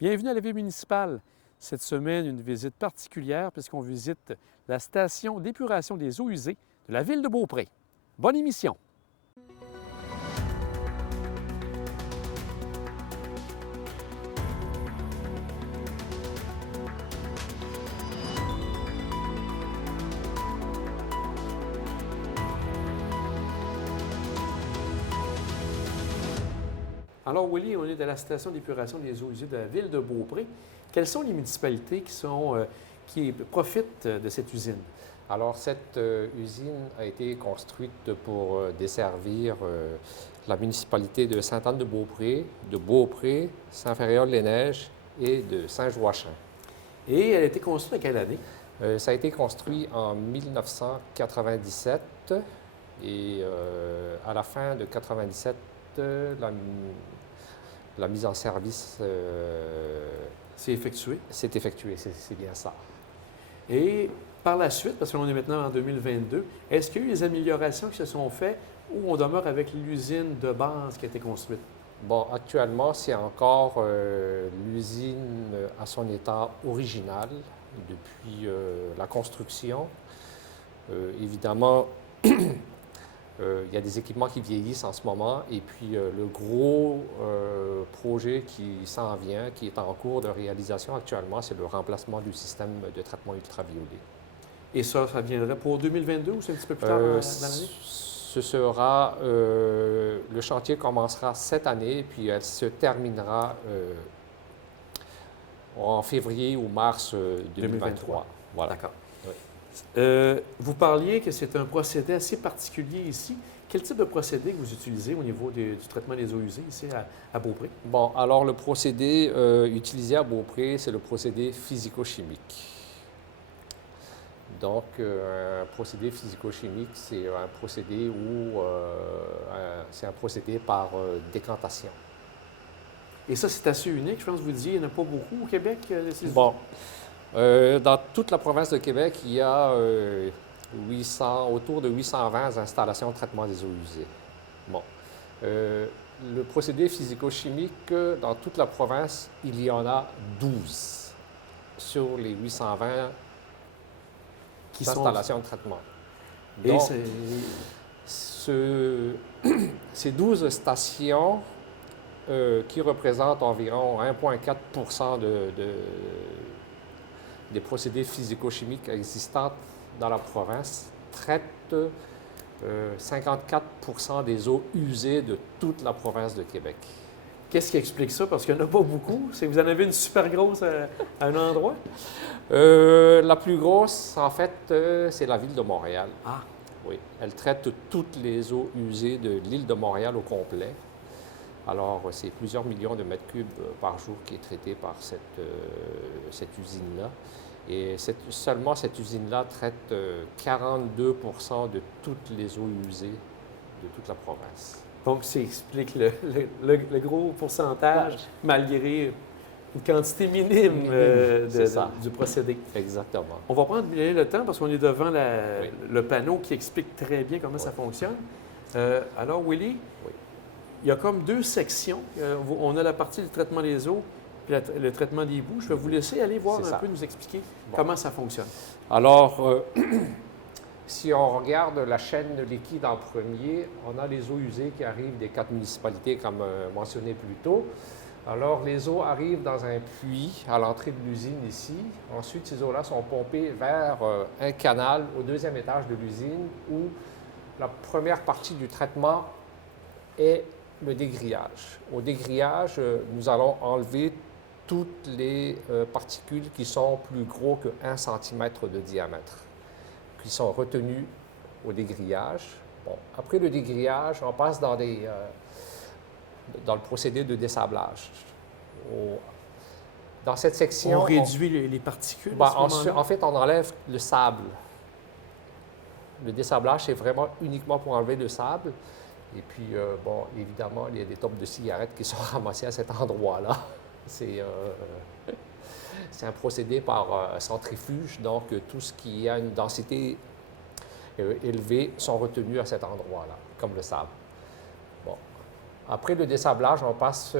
Bienvenue à la ville municipale. Cette semaine, une visite particulière puisqu'on visite la station d'épuration des eaux usées de la ville de Beaupré. Bonne émission! Alors, Willy, on est à la station d'épuration des eaux usées de la ville de Beaupré. Quelles sont les municipalités qui profitent de cette usine? Alors, cette usine a été construite pour desservir la municipalité de Sainte-Anne-de-Beaupré, Saint-Ferréol-les-Neiges et de Saint-Joachim. Et elle a été construite à quelle année? Ça a été construit en 1997 et à la fin de 1997, la mise en service C'est effectué. s'est effectuée, c'est bien ça. Et par la suite, parce qu'on est maintenant en 2022, est-ce qu'il y a eu des améliorations qui se sont faites ou on demeure avec l'usine de base qui a été construite? Bon, actuellement, c'est encore l'usine à son état original depuis la construction. Évidemment, il y a des équipements qui vieillissent en ce moment et puis le gros projet qui s'en vient, qui est en cours de réalisation actuellement, c'est le remplacement du système de traitement ultraviolet. Et ça viendrait pour 2022 ou c'est un petit peu plus tard dans l'année? Ce sera, le chantier commencera cette année, puis elle se terminera en février ou mars 2023. Voilà. D'accord. Oui. Vous parliez que c'est un procédé assez particulier ici. Quel type de procédé que vous utilisez au niveau du traitement des eaux usées ici à Beaupré? Bon, alors le procédé utilisé à Beaupré, c'est le procédé physico-chimique. Donc, un procédé physico-chimique, c'est un procédé c'est un procédé par décantation. Et ça, c'est assez unique. Je pense que vous disiez, il n'y en a pas beaucoup au Québec. Bon, dans toute la province de Québec, il y a autour de 820 installations de traitement des eaux usées. Bon. Le procédé physico-chimique, dans toute la province, il y en a 12 sur les 820 installations de traitement. Donc, ces 12 stations qui représentent environ 1,4 des procédés physico-chimiques existants dans la province, traitent 54 des eaux usées de toute la province de Québec. Qu'est-ce qui explique ça? Parce qu'il n'y en a pas beaucoup. C'est que vous en avez une super grosse à un endroit? La plus grosse, en fait, c'est la ville de Montréal. Ah. Oui, elle traite toutes les eaux usées de l'île de Montréal au complet. Alors, c'est plusieurs millions de mètres cubes par jour qui est traité par cette usine-là. Et seulement cette usine-là traite 42 de toutes les eaux usées de toute la province. Donc, ça explique le gros pourcentage, malgré une quantité minime du procédé. Exactement. On va prendre le temps parce qu'on est devant le panneau qui explique très bien comment ça fonctionne. Alors, Willy, il y a comme deux sections. On a la partie du traitement des eaux et le traitement des boues. Je vais vous laisser aller voir un peu, nous expliquer comment ça fonctionne. Alors, si on regarde la chaîne liquide en premier, on a les eaux usées qui arrivent des 4 municipalités, comme mentionné plus tôt. Alors, les eaux arrivent dans un puits à l'entrée de l'usine ici. Ensuite, ces eaux-là sont pompées vers un canal au deuxième étage de l'usine où la première partie du traitement est le dégrillage. Au dégrillage, nous allons enlever toutes les particules qui sont plus gros que 1 cm de diamètre, qui sont retenues au dégrillage. Bon, après le dégrillage, on passe dans le procédé de dessablage. Dans cette section... On réduit les particules en fait, on enlève le sable. Le dessablage, c'est vraiment uniquement pour enlever le sable. Et puis, évidemment, il y a des tubes de cigarettes qui sont ramassés à cet endroit-là. C'est un procédé par centrifuge, donc tout ce qui a une densité élevée sont retenus à cet endroit-là, comme le sable. Bon. Après le dessablage, on passe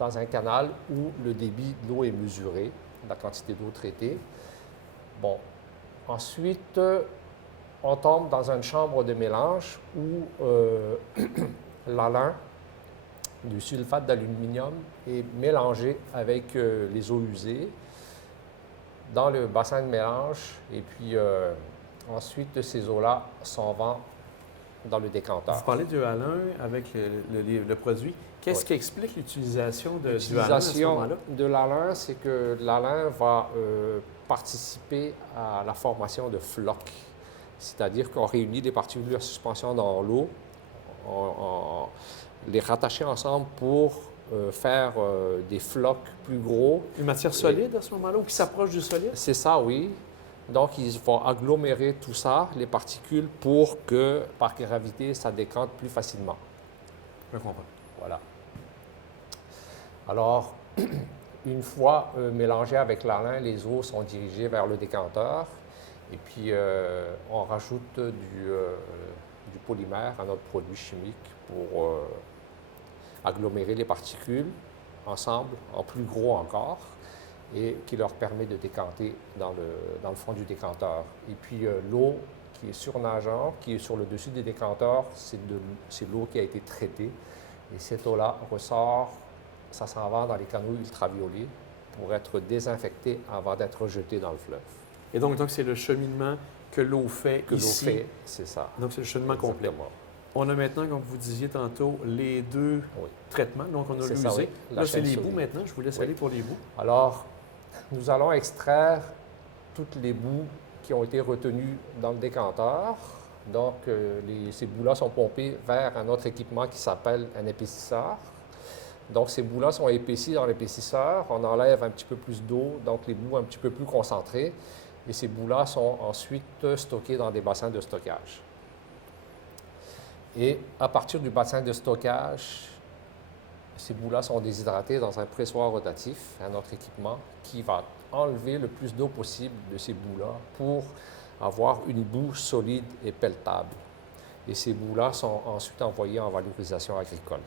dans un canal où le débit de l'eau est mesuré, la quantité d'eau traitée. Bon, ensuite, on tombe dans une chambre de mélange où l'alun du sulfate d'aluminium est mélangé avec les eaux usées dans le bassin de mélange. Et puis, ensuite, ces eaux-là s'en vont dans le décanteur. Vous parlez du halin avec le produit. Qu'est-ce qui explique l'utilisation du halin à ce L'utilisation moment-là? de l'halin, c'est que l'halin va participer à la formation de flocs. C'est-à-dire qu'on réunit des particules de suspension dans l'eau, on les rattacher ensemble pour faire des flocs plus gros. Une matière solide à ce moment-là ou qui s'approche du solide? C'est ça, oui. Donc, ils vont agglomérer tout ça, les particules, pour que, par gravité, ça décante plus facilement. Je comprends. Voilà. Alors, une fois mélangées avec l'halin, les eaux sont dirigées vers le décanteur. Et puis, on rajoute du polymère à notre produit chimique pour agglomérer les particules ensemble, en plus gros encore, et qui leur permet de décanter dans le fond du décanteur. Et puis, l'eau qui est surnageante, qui est sur le dessus des décanteurs, c'est l'eau qui a été traitée. Et cette eau-là ressort, ça s'en va dans les canaux ultraviolets pour être désinfectée avant d'être jetée dans le fleuve. Et donc c'est le cheminement que l'eau fait ici. Que l'eau fait, c'est ça. Donc, c'est le cheminement complet. Exactement. On a maintenant, comme vous disiez tantôt, les deux traitements. Donc, on a C'est l'usé. ça, oui. Là, c'est les chaîne boues solide. maintenant. Je vous laisse aller pour les boues. Alors, nous allons extraire toutes les boues qui ont été retenues dans le décanteur. Donc, ces boues-là sont pompées vers un autre équipement qui s'appelle un épaississeur. Donc, ces boues-là sont épaissies dans l'épaississeur. On enlève un petit peu plus d'eau, donc les boues un petit peu plus concentrées. Et ces boues-là sont ensuite stockées dans des bassins de stockage. Et à partir du bassin de stockage, ces boues-là sont déshydratées dans un pressoir rotatif, un autre équipement, qui va enlever le plus d'eau possible de ces boues-là pour avoir une boue solide et pelletable. Et ces boues-là sont ensuite envoyées en valorisation agricole.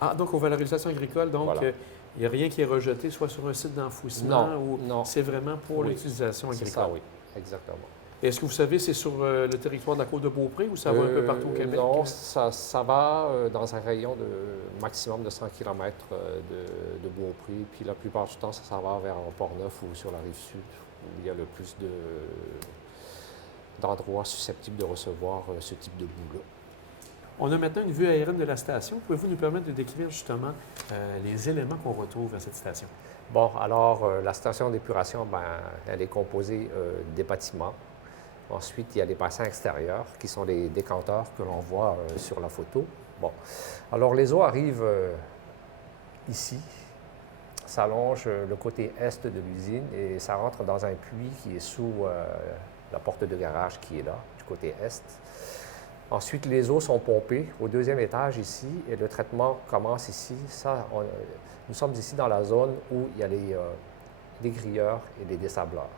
Ah, donc, aux valorisations agricoles, donc, Voilà. il n'y a rien qui est rejeté, soit sur un site d'enfouissement ou non. C'est vraiment pour Oui. l'utilisation agricole. C'est ça, oui, exactement. Est-ce que vous savez, c'est sur le territoire de la Côte-de-Beaupré ou ça va un peu partout au Québec? Non, ça va dans un rayon de maximum de 100 km de Beaupré. Puis la plupart du temps, ça va vers Port-Neuf ou sur la Rive-Sud, où il y a le plus d'endroits susceptibles de recevoir ce type de boue-là. On a maintenant une vue aérienne de la station. Pouvez-vous nous permettre de décrire justement les éléments qu'on retrouve à cette station? Bon, alors, la station d'épuration, elle est composée des bâtiments. Ensuite, il y a les bassins extérieurs, qui sont les décanteurs que l'on voit sur la photo. Bon, alors les eaux arrivent ici, s'allongent le côté est de l'usine et ça rentre dans un puits qui est sous la porte de garage qui est là, du côté est. Ensuite, les eaux sont pompées au deuxième étage ici et le traitement commence ici. Nous sommes ici dans la zone où il y a les grilleurs et les dessableurs.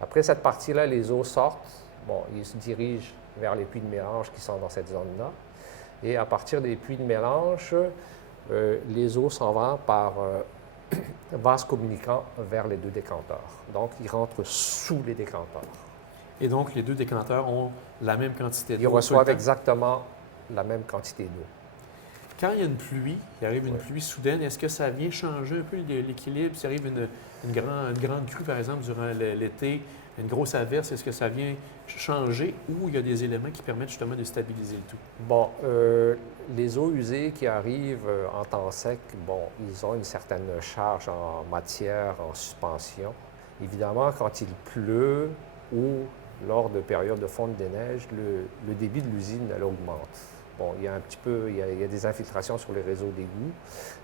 Après cette partie-là, les eaux sortent. Bon, ils se dirigent vers les puits de mélange qui sont dans cette zone-là. Et à partir des puits de mélange, les eaux s'en vont par vase communicant vers les deux décanteurs. Donc, ils rentrent sous les décanteurs. Et donc, les deux décanteurs ont la même quantité d'eau. Ils reçoivent exactement la même quantité d'eau. Quand il y a une pluie, il arrive une pluie soudaine, est-ce que ça vient changer un peu l'équilibre? S'il arrive une grande crue, par exemple, durant l'été, une grosse averse, est-ce que ça vient changer ou il y a des éléments qui permettent justement de stabiliser le tout? Bon, les eaux usées qui arrivent en temps sec, bon, ils ont une certaine charge en matière, en suspension. Évidemment, quand il pleut ou lors de périodes de fonte des neiges, le débit de l'usine, elle augmente. Bon, il y a un petit peu, il y a des infiltrations sur les réseaux d'égouts.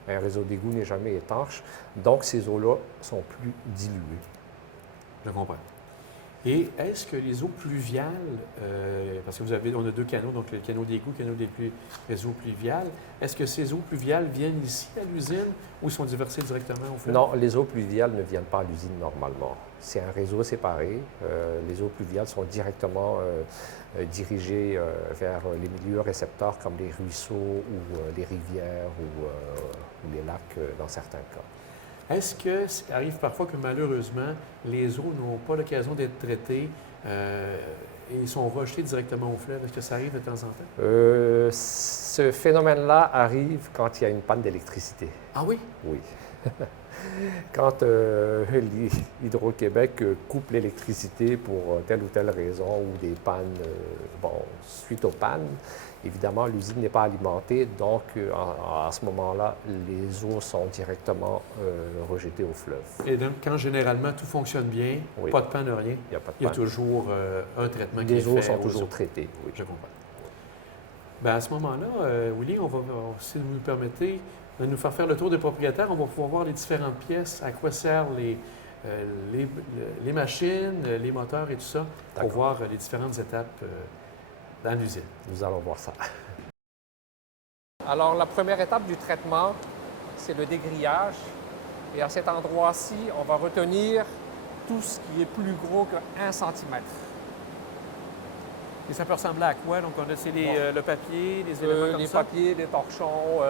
Un réseau d'égout n'est jamais étanche. Donc, ces eaux-là sont plus diluées. Je comprends. Et est-ce que les eaux pluviales, parce que on a deux canaux, donc le canal d'égout, le canal des eaux pluviales, est-ce que ces eaux pluviales viennent ici à l'usine ou sont diversées directement au fleuve? Non, les eaux pluviales ne viennent pas à l'usine normalement. C'est un réseau séparé. Les eaux pluviales sont directement dirigées vers les milieux récepteurs comme les ruisseaux ou les rivières ou les lacs dans certains cas. Est-ce que ça arrive parfois que malheureusement, les eaux n'ont pas l'occasion d'être traitées et sont rejetées directement au fleuve? Est-ce que ça arrive de temps en temps? Ce phénomène-là arrive quand il y a une panne d'électricité. Ah oui? Oui. Quand Hydro-Québec coupe l'électricité pour telle ou telle raison ou des pannes, suite aux pannes, évidemment, l'usine n'est pas alimentée, donc à ce moment-là, les eaux sont directement rejetées au fleuve. Et donc, quand généralement tout fonctionne bien, Oui. pas de panne, rien, Il n'y a pas de il y a panne. toujours un traitement qui est Les fait eaux sont aux toujours eaux. traitées, oui. Je comprends. Bien, à ce moment-là, Willy, si vous nous permettez de nous faire le tour des propriétaires, on va pouvoir voir les différentes pièces, à quoi servent les machines, les moteurs et tout ça, pour D'accord. voir les différentes étapes dans l'usine. Nous allons voir ça. Alors, la première étape du traitement, c'est le dégrillage. Et à cet endroit-ci, on va retenir tout ce qui est plus gros que 1 cm. Et ça peut ressembler à quoi? Donc, on a le papier, les éléments comme Les ça. papiers, les torchons,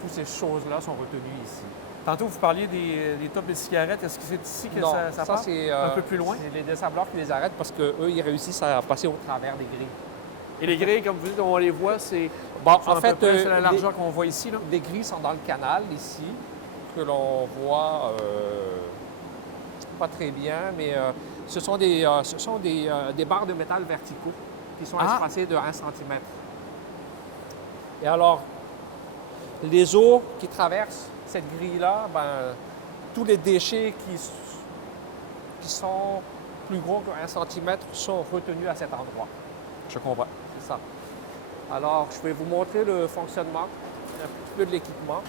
toutes ces choses-là sont retenues ici. Tantôt, vous parliez des tops de cigarettes. Est-ce que c'est ici que Non, ça part? c'est un peu plus loin? C'est les dessableurs qui les arrêtent parce qu'eux, ils réussissent à passer au travers des grilles. Et les grilles, comme vous dites, on les voit, c'est Bon, en fait, c'est la largeur qu'on voit ici, là. les grilles sont dans le canal ici, que l'on voit pas très bien, mais ce sont des barres de métal verticaux qui sont espacées de 1 cm. Et alors, les eaux qui traversent cette grille-là, tous les déchets qui sont plus gros que 1 cm sont retenus à cet endroit. Je comprends. C'est ça. Alors, je vais vous montrer le fonctionnement, un petit peu de l'équipement.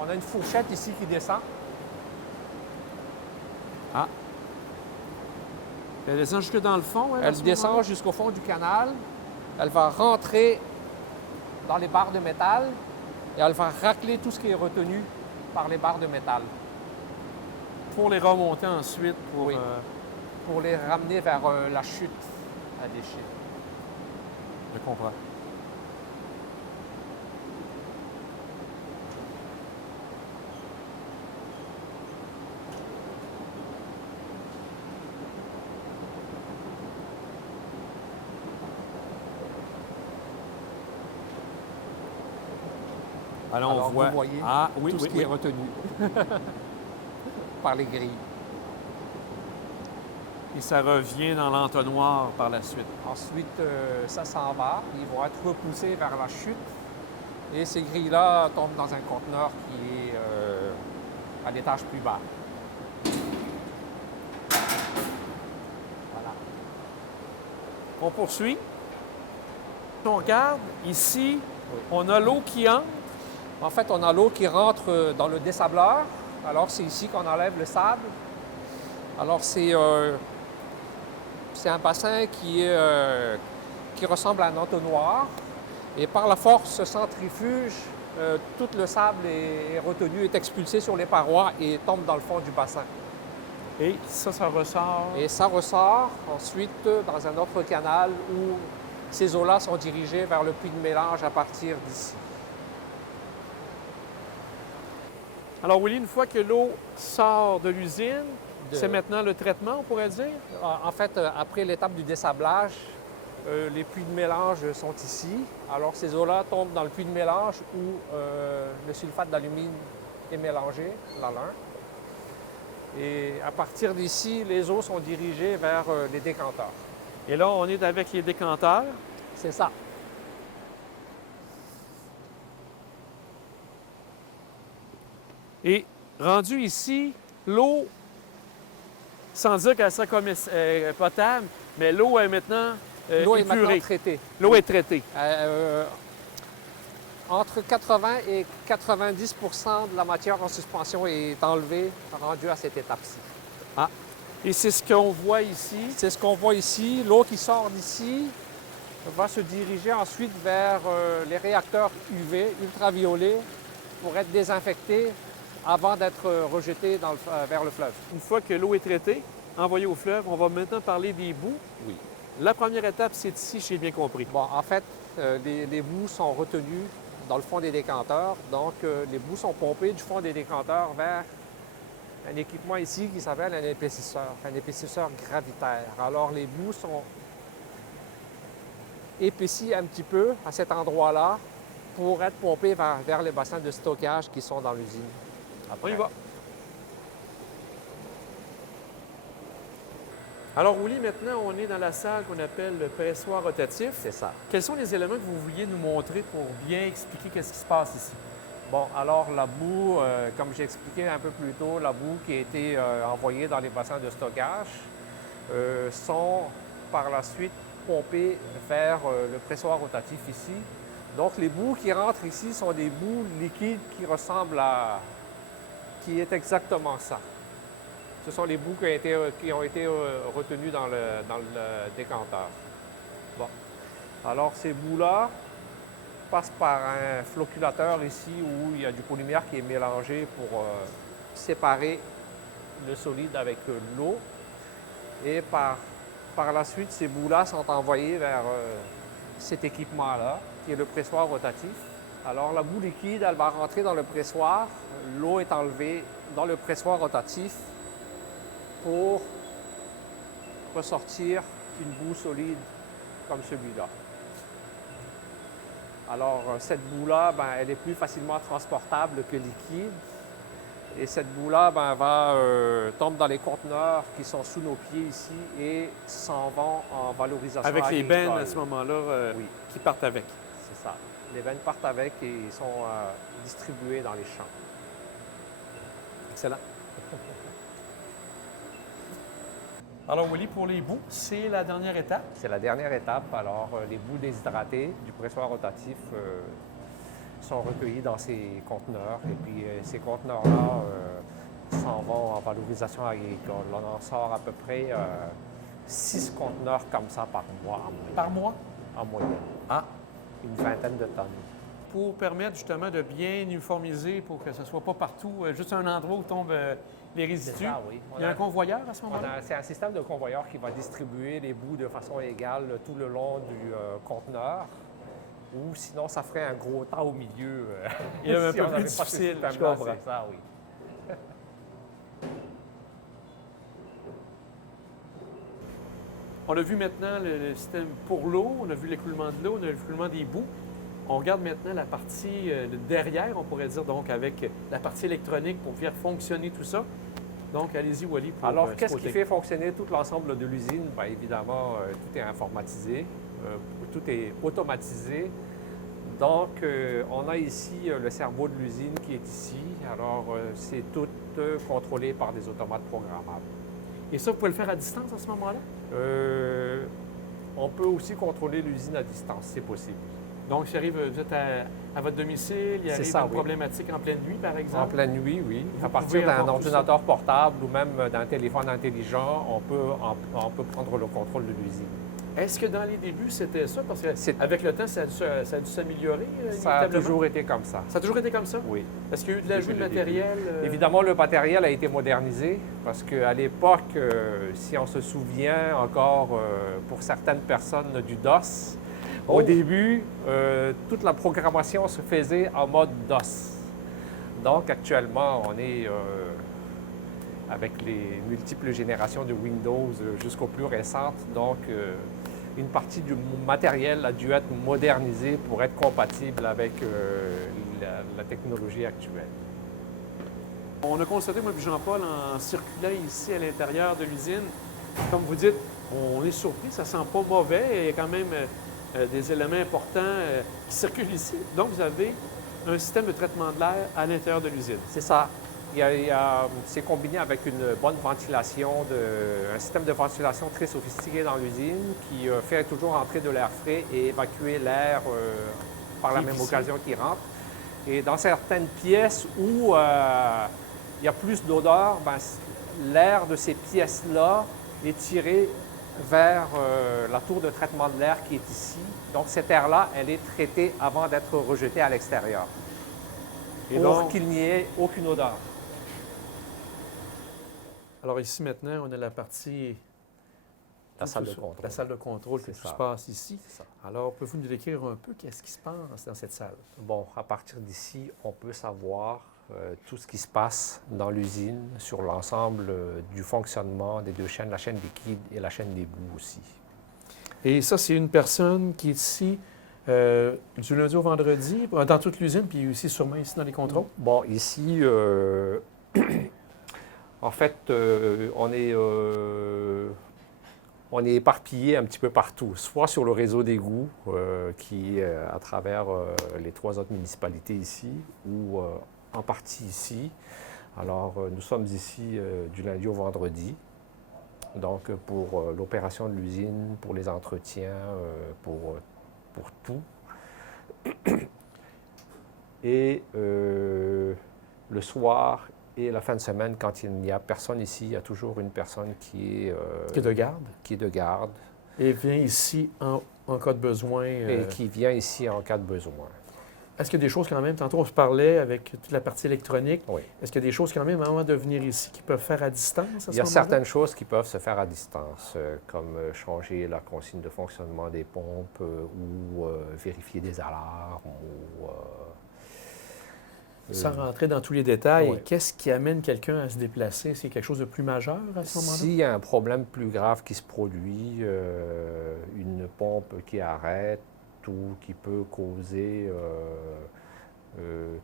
On a une fourchette ici qui descend. Ah. Elle descend jusque dans le fond, Elle descend jusqu'au fond du canal. Elle va rentrer dans les barres de métal et elle va racler tout ce qui est retenu par les barres de métal. Pour les remonter ensuite, Oui. Pour les ramener vers la chute à déchets. Je comprends. Alors, on voit. Vous voyez tout ce qui est retenu par les grilles. Et ça revient dans l'entonnoir par la suite. Ensuite, ça s'en va. Ils vont être repoussés vers la chute. Et ces grilles-là tombent dans un conteneur qui est à l'étage plus bas. Voilà. On poursuit. On regarde, ici, on a l'eau qui entre. En fait, on a l'eau qui rentre dans le dessableur. Alors, c'est ici qu'on enlève le sable. Alors, c'est un bassin qui ressemble à un entonnoir. Et par la force centrifuge, tout le sable est retenu, est expulsé sur les parois et tombe dans le fond du bassin. Et ça ressort. Et ça ressort ensuite dans un autre canal où ces eaux-là sont dirigées vers le puits de mélange à partir d'ici. Alors, Willy, une fois que l'eau sort de l'usine, c'est maintenant le traitement, on pourrait dire? En fait, après l'étape du dessablage, les puits de mélange sont ici. Alors, ces eaux-là tombent dans le puits de mélange où le sulfate d'alumine est mélangé, l'alun. Et à partir d'ici, les eaux sont dirigées vers les décanteurs. Et là, on est avec les décanteurs. C'est ça. Et rendu ici, l'eau, sans dire qu'elle sera potable, mais l'eau est maintenant L'eau est épurée. maintenant traitée. L'eau est traitée. Entre 80 et 90 de la matière en suspension est enlevée, rendue à cette étape-ci. Ah. Et c'est ce qu'on voit ici. C'est ce qu'on voit ici. L'eau qui sort d'ici va se diriger ensuite vers les réacteurs UV, ultraviolets, pour être désinfectée avant d'être rejetée vers le fleuve. Une fois que l'eau est traitée, envoyée au fleuve, on va maintenant parler des boues. Oui. La première étape, c'est ici, j'ai bien compris. Bon, en fait, les boues sont retenues dans le fond des décanteurs. Donc, les boues sont pompées du fond des décanteurs vers un équipement ici qui s'appelle un épaississeur gravitaire. Alors, les boues sont épaissies un petit peu à cet endroit-là pour être pompées vers les bassins de stockage qui sont dans l'usine. On y va. Alors, Willy, maintenant, on est dans la salle qu'on appelle le pressoir rotatif. C'est ça. Quels sont les éléments que vous vouliez nous montrer pour bien expliquer qu'est-ce qui se passe ici? Bon, alors la boue, comme j'ai expliqué un peu plus tôt, la boue qui a été envoyée dans les bassins de stockage sont par la suite pompées vers le pressoir rotatif ici. Donc, les boues qui rentrent ici sont des boues liquides qui ressemblent à... qui est exactement ça. Ce sont les boues qui ont été retenues dans le décanteur. Bon. Alors, ces boues-là passent par un flocculateur ici où il y a du polymère qui est mélangé pour séparer le solide avec l'eau. Et par la suite, ces boues-là sont envoyées vers cet équipement-là, qui est le pressoir rotatif. Alors, la boue liquide, elle va rentrer dans le pressoir. L'eau est enlevée dans le pressoir rotatif pour ressortir une boue solide comme celui-là. Alors, cette boue-là, elle est plus facilement transportable que liquide. Et cette boue-là, tombe dans les conteneurs qui sont sous nos pieds ici et s'en vont en valorisation Avec les agricole. bennes à ce moment-là Oui. qui partent avec. C'est ça. Les bennes partent avec et ils sont distribués dans les champs. Excellent. Alors, Willy, pour les boues, c'est la dernière étape. C'est la dernière étape. Alors, les boues déshydratées du pressoir rotatif sont recueillies dans ces conteneurs. Et puis, ces conteneurs-là s'en vont en valorisation agricole. On en sort à peu près 6 conteneurs comme ça par mois. Par mois? En moyenne. Ah. Une vingtaine de tonnes. Pour permettre justement de bien uniformiser, pour que ce ne soit pas partout, juste un endroit où tombent les résidus. Ça, oui. Il y a un convoyeur à ce moment-là? C'est un système de convoyeur qui va distribuer les boues de façon égale tout le long du conteneur. Ou sinon, ça ferait un gros tas au milieu. Il est un si peu on plus n'avait pas ce difficile, je système-là, comprends. c'est ça, oui. On a vu maintenant le système pour l'eau, on a vu l'écoulement de l'eau, on a vu l'écoulement des boues. On regarde maintenant la partie derrière, on pourrait dire, donc avec la partie électronique pour faire fonctionner tout ça. Donc, allez-y, Wally. Pour, alors, qu'est-ce qui fait fonctionner tout l'ensemble de l'usine? Bien, évidemment, tout est informatisé, tout est automatisé. Donc, on a ici le cerveau de l'usine qui est ici. Alors, c'est tout contrôlé par des automates programmables. Et ça, vous pouvez le faire à distance à ce moment-là? On peut aussi contrôler l'usine à distance, c'est possible. Donc, vous êtes à votre domicile, il arrive une problématique en pleine nuit, par exemple? En pleine nuit, oui. À partir d'un ordinateur portable ou même d'un téléphone intelligent, on peut prendre le contrôle de l'usine. Est-ce que dans les débuts, c'était ça? Parce qu'avec le temps, ça a dû s'améliorer? Ça a toujours été comme ça. Ça a toujours été comme ça? Oui. Est-ce qu'il y a eu de l'ajout de matériel? Évidemment, le matériel a été modernisé parce qu'à l'époque, si on se souvient encore, pour certaines personnes, du DOS, au début, toute la programmation se faisait en mode DOS. Donc, actuellement, on est avec les multiples générations de Windows jusqu'aux plus récentes. Donc, une partie du matériel a dû être modernisé pour être compatible avec la technologie actuelle. On a constaté, moi et Jean-Paul, en circulant ici à l'intérieur de l'usine, comme vous dites, on est surpris, ça sent pas mauvais, il y a quand même des éléments importants qui circulent ici. Donc, vous avez un système de traitement de l'air à l'intérieur de l'usine. C'est ça. C'est combiné avec une bonne ventilation, un système de ventilation très sophistiqué dans l'usine qui fait toujours entrer de l'air frais et évacuer l'air par la même occasion qui rentre. Et dans certaines pièces où il y a plus d'odeur, l'air de ces pièces-là est tiré vers la tour de traitement de l'air qui est ici. Donc, cette air-là, elle est traitée avant d'être rejetée à l'extérieur pour qu'il n'y ait aucune odeur. Alors ici, maintenant, on a la partie... La salle de contrôle. La salle de contrôle que tout se passe ici. Alors, pouvez-vous nous décrire un peu qu'est-ce qui se passe dans cette salle? Bon, à partir d'ici, on peut savoir tout ce qui se passe dans l'usine sur l'ensemble du fonctionnement des deux chaînes, la chaîne liquide et la chaîne d'égout aussi. Et ça, c'est une personne qui est ici du lundi au vendredi, dans toute l'usine, puis aussi sûrement ici dans les contrôles? Bon, ici, en fait, on est éparpillé un petit peu partout, soit sur le réseau d'égout qui est à travers les 3 autres municipalités ici, ou en partie ici. Alors, nous sommes ici du lundi au vendredi, donc pour l'opération de l'usine, pour les entretiens, pour tout. Et le soir et la fin de semaine, quand il n'y a personne ici, il y a toujours une personne qui est de garde. Qui est de garde. Et vient ici en cas de besoin. Et qui vient ici en cas de besoin. Est-ce qu'il y a des choses quand même, tantôt on se parlait avec toute la partie électronique, oui. Est-ce qu'il y a des choses quand même avant de venir ici qui peuvent faire à distance? Il y a certaines choses qui peuvent se faire à distance, comme changer la consigne de fonctionnement des pompes ou vérifier des alarmes ou... Sans rentrer dans tous les détails, oui. Qu'est-ce qui amène quelqu'un à se déplacer? C'est quelque chose de plus majeur à ce moment-là? S'il y a un problème plus grave qui se produit, une pompe qui arrête ou qui peut causer,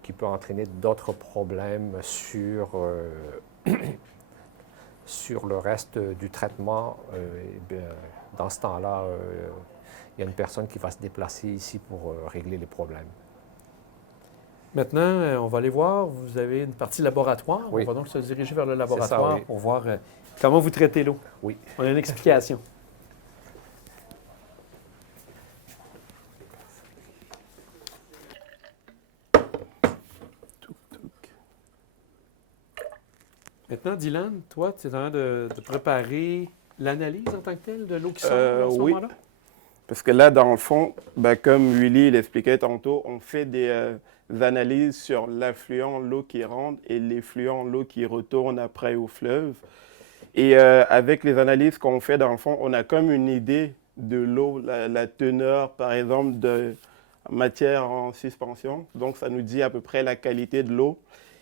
qui peut entraîner d'autres problèmes sur, sur le reste du traitement, dans ce temps-là, il y a une personne qui va se déplacer ici pour régler les problèmes. Maintenant, on va aller voir. Vous avez une partie laboratoire. Oui. On va donc se diriger vers le laboratoire ça, oui. pour voir comment vous traitez l'eau. Oui. On a une explication. Maintenant, Dylan, toi, tu es en train de préparer l'analyse en tant que telle de l'eau qui sort à ce moment-là? Parce que là, dans le fond, comme Willy l'expliquait tantôt, on fait des analyses sur l'affluent, l'eau qui rentre, et l'effluent, l'eau qui retourne après au fleuve. Et avec les analyses qu'on fait, dans le fond, on a comme une idée de l'eau, la teneur, par exemple, de matière en suspension. Donc, ça nous dit à peu près la qualité de l'eau.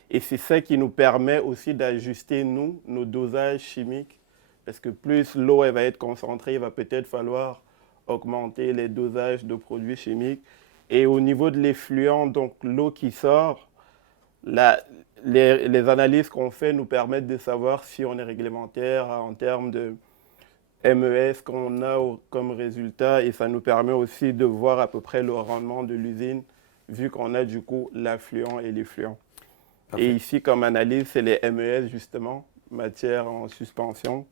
Et c'est ça qui nous permet aussi d'ajuster, nous, nos dosages chimiques. Parce que plus l'eau va être concentrée, il va peut-être falloir augmenter les dosages de produits chimiques. Et au niveau de l'effluent, donc l'eau qui sort, les analyses qu'on fait nous permettent de savoir si on est réglementaire en termes de MES qu'on a comme résultat. Et ça nous permet aussi de voir à peu près le rendement de l'usine, vu qu'on a du coup l'affluent et l'effluent. Et ici, comme analyse, c'est les MES justement, matière en suspension.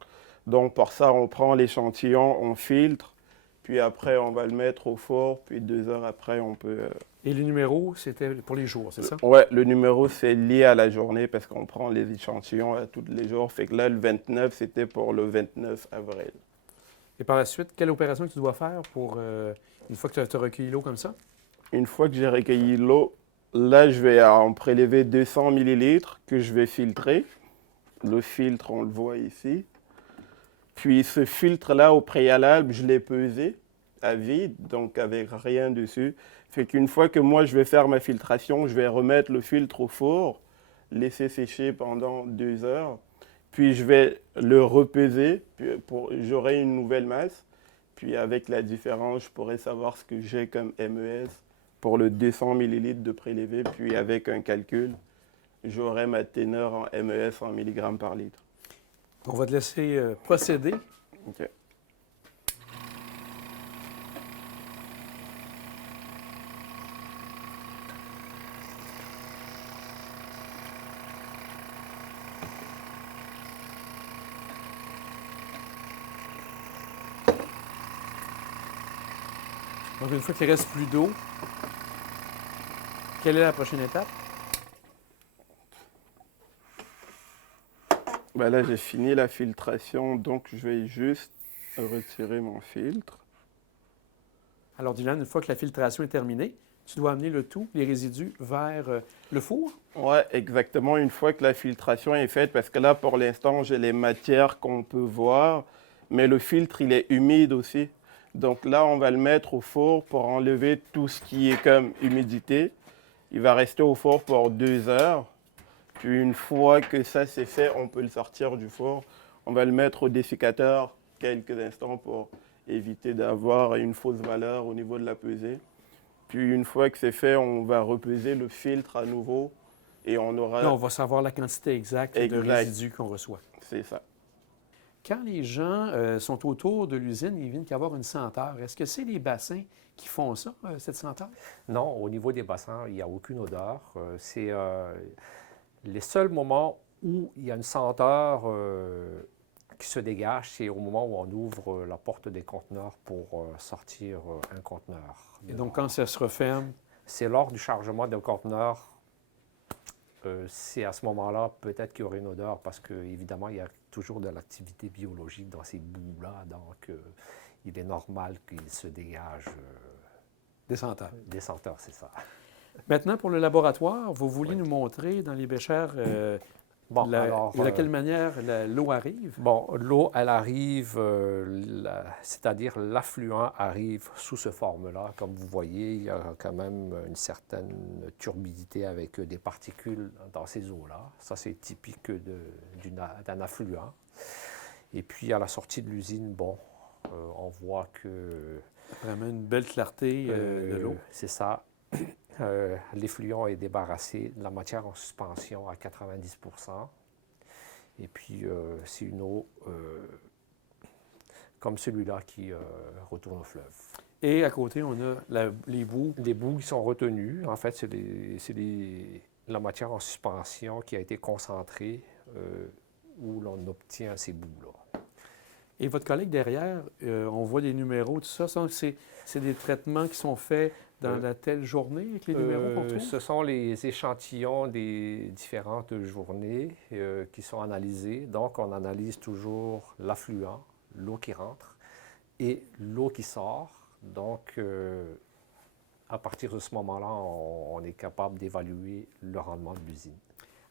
Donc pour ça, on prend l'échantillon, on filtre, puis après, on va le mettre au four, puis 2 heures après, on peut... Et le numéro, c'était pour les jours, c'est ça? Oui, le numéro, c'est lié à la journée parce qu'on prend les échantillons à tous les jours. Fait que là, le 29, c'était pour le 29 avril. Et par la suite, quelle opération tu dois faire pour, une fois que tu as recueilli l'eau comme ça? Une fois que j'ai recueilli l'eau, là, je vais en prélever 200 millilitres que je vais filtrer. Le filtre, on le voit ici. Puis ce filtre-là, au préalable, je l'ai pesé à vide, donc avec rien dessus. Fait qu'une fois que moi, je vais faire ma filtration, je vais remettre le filtre au four, laisser sécher pendant 2 heures. Puis je vais le repeser, j'aurai une nouvelle masse. Puis avec la différence, je pourrai savoir ce que j'ai comme MES pour le 200 ml de prélevé. Puis avec un calcul, j'aurai ma teneur en MES en milligrammes par litre. On va te laisser procéder. OK. Donc, une fois qu'il ne reste plus d'eau, quelle est la prochaine étape? Ben là, j'ai fini la filtration, donc je vais juste retirer mon filtre. Alors, Dylan, une fois que la filtration est terminée, tu dois amener le tout, les résidus, vers le four. Oui, exactement, une fois que la filtration est faite, parce que là, pour l'instant, j'ai les matières qu'on peut voir, mais le filtre, il est humide aussi. Donc là, on va le mettre au four pour enlever tout ce qui est comme humidité. Il va rester au four pour 2 heures. Puis une fois que ça c'est fait, on peut le sortir du four. On va le mettre au dessiccateur quelques instants pour éviter d'avoir une fausse valeur au niveau de la pesée. Puis une fois que c'est fait, on va repeser le filtre à nouveau et on aura... Là, on va savoir la quantité exacte de résidus qu'on reçoit. C'est ça. Quand les gens sont autour de l'usine, ils viennent qu'avoir une senteur. Est-ce que c'est les bassins qui font ça, cette senteur? Non, au niveau des bassins, il n'y a aucune odeur. C'est les seuls moments où il y a une senteur qui se dégage, c'est au moment où on ouvre la porte des conteneurs pour sortir un conteneur. Et donc, quand ça se referme? C'est lors du chargement d'un conteneur. C'est à ce moment-là, peut-être qu'il y aurait une odeur parce qu'évidemment, il y a toujours de l'activité biologique dans ces bouts-là. Donc, il est normal qu'il se dégage des senteurs. Des senteurs, c'est ça. Maintenant, pour le laboratoire, vous vouliez nous montrer dans les béchères de quelle manière l'eau arrive? Bon, l'eau, elle arrive, c'est-à-dire l'affluent arrive sous ce forme-là. Comme vous voyez, il y a quand même une certaine turbidité avec des particules dans ces eaux-là. Ça, c'est typique d'un affluent. Et puis, à la sortie de l'usine, bon, on voit que... Vraiment une belle clarté de l'eau. C'est ça. L'effluent est débarrassé de la matière en suspension à 90 %. Et puis, c'est une eau comme celui-là qui retourne au fleuve. Et à côté, on a les boues. Les boues qui sont retenues. En fait, c'est la matière en suspension qui a été concentrée où l'on obtient ces boues-là. Et votre collègue derrière, on voit des numéros, tout ça. C'est des traitements qui sont faits dans la telle journée avec les numéros qu'on trouve? Ce sont les échantillons des différentes journées qui sont analysés. Donc, on analyse toujours l'affluent, l'eau qui rentre, et l'eau qui sort. Donc, à partir de ce moment-là, on est capable d'évaluer le rendement de l'usine.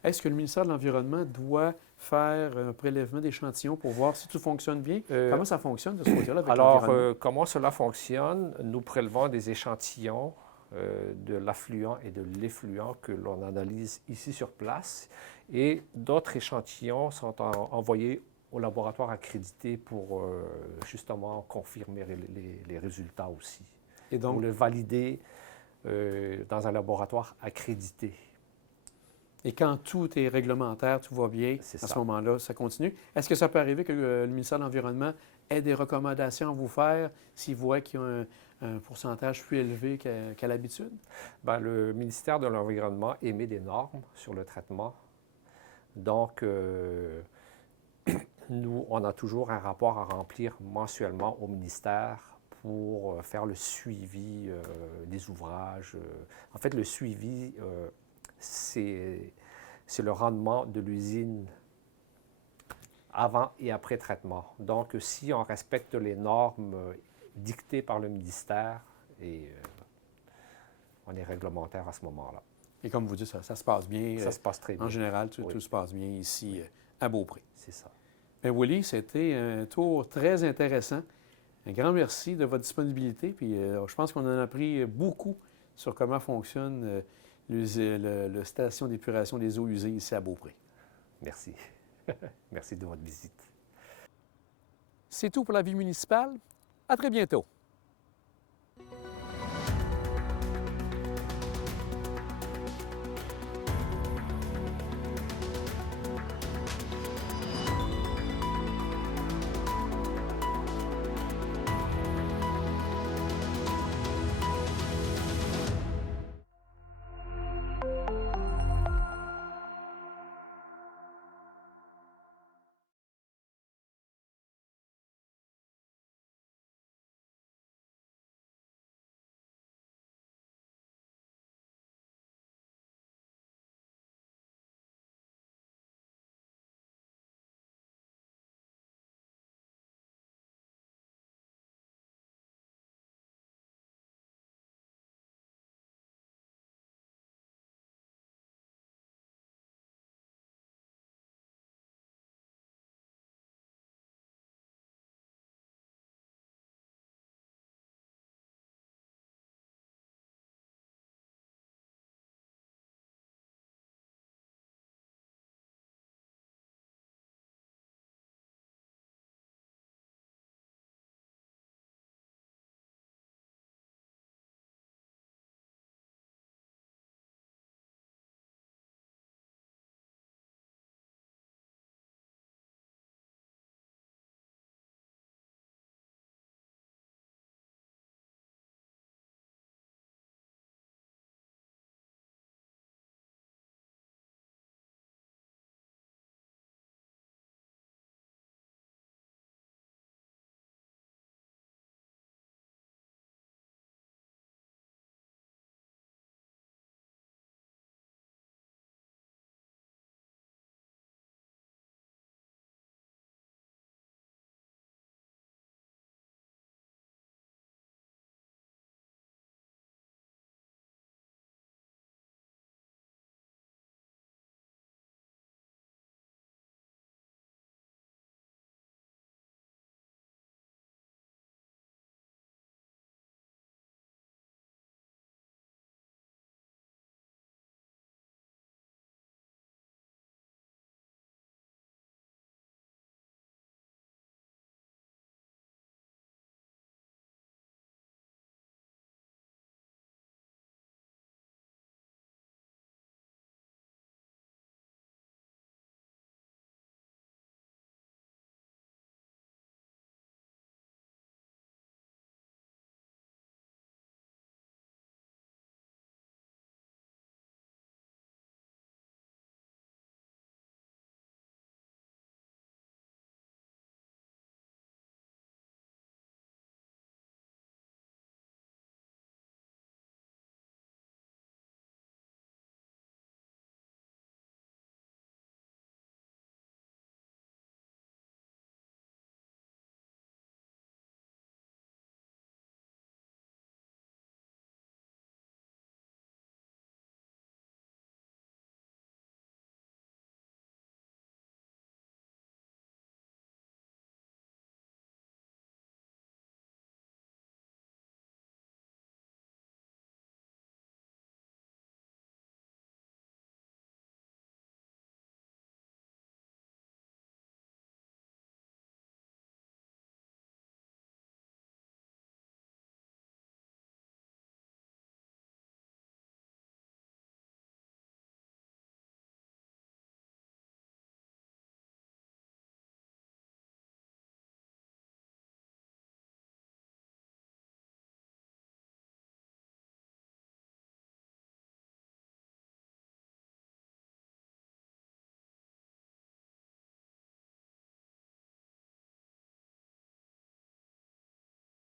Est-ce que le ministère de l'Environnement doit faire un prélèvement d'échantillons pour voir si tout fonctionne bien? Comment ça fonctionne de ce côté-là avec l'environnement? Comment cela fonctionne? Nous prélevons des échantillons de l'affluent et de l'effluent que l'on analyse ici sur place. Et d'autres échantillons sont envoyés au laboratoire accrédité pour justement confirmer les résultats aussi. Et donc, pour le valider dans un laboratoire accrédité. Et quand tout est réglementaire, tout va bien, à ce moment-là, ça continue. Est-ce que ça peut arriver que le ministère de l'Environnement ait des recommandations à vous faire s'il voit qu'il y a un pourcentage plus élevé qu'à l'habitude? Bien, le ministère de l'Environnement émet des normes sur le traitement. Donc, nous, on a toujours un rapport à remplir mensuellement au ministère pour faire le suivi des ouvrages. En fait, le suivi, c'est le rendement de l'usine avant et après traitement. Donc, si on respecte les normes dictées par le ministère, on est réglementaire à ce moment-là. Et comme vous dites, ça se passe bien. Ça se passe très bien. En général, tout se passe bien ici à Beaupré. C'est ça. Bien, Willy, c'était un tour très intéressant. Un grand merci de votre disponibilité. Puis je pense qu'on en a appris beaucoup sur comment fonctionne la station d'épuration des eaux usées ici à Beaupré. Merci. Merci de votre visite. C'est tout pour la vie municipale. À très bientôt.